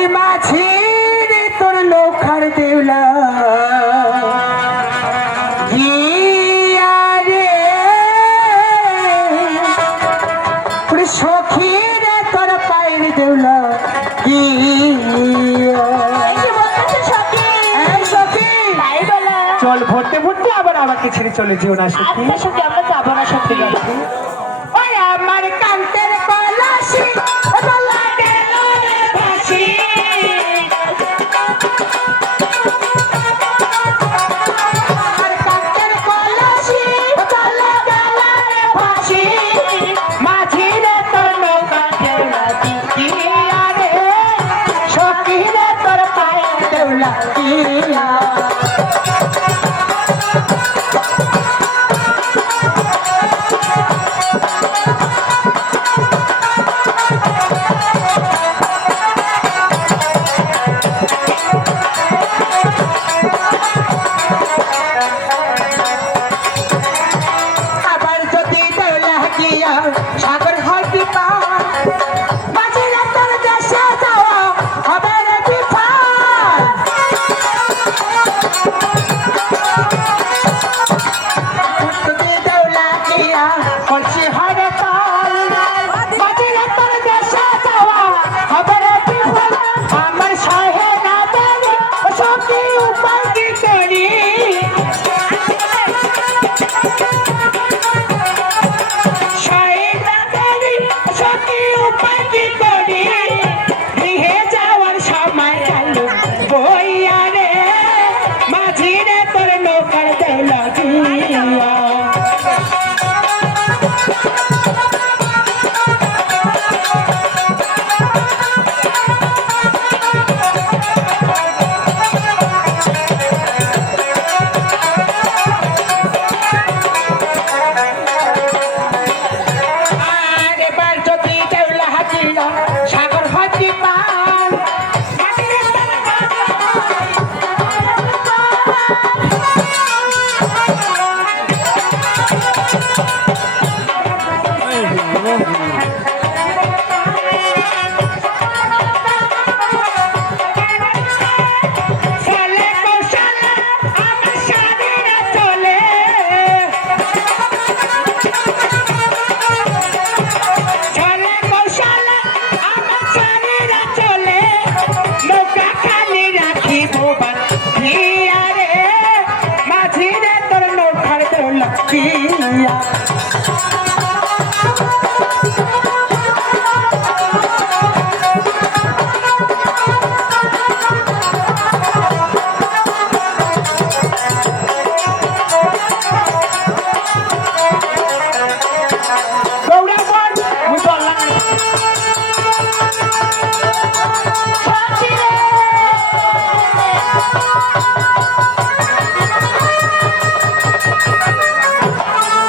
ওরে মাঝি রে তোর লোখার দেউলা গিয়া রে ওরে সখী রে তোর পায়ের দেউলা গিয়া। চল ভরতে ভরতে আবার আমাকে ছেড়ে চলে যেও না সখী। আমরা যাবো না সত্যি গেছি। ওই আমার কান্তের কলসি গলা গেল রে ভাসি। আমার কান্তের কলসি গলা গেল রে ভাসি। মাঝি রে তোর নৌকা দেউলা গিয়া রে সখী রে তোর পায়ের দেউলা গিয়া। সাগর হইতে পার বাজিলে তোর দেশে যাওয়া হবে রে বিফল। তুই দেউলা গিয়া কলসি হরে তল বাজিলে তোর দেশে যাওয়া হবে রে বিফল। আমার সহে না দেবে সখী উপায় কি করি। সখী উপায় কি করি।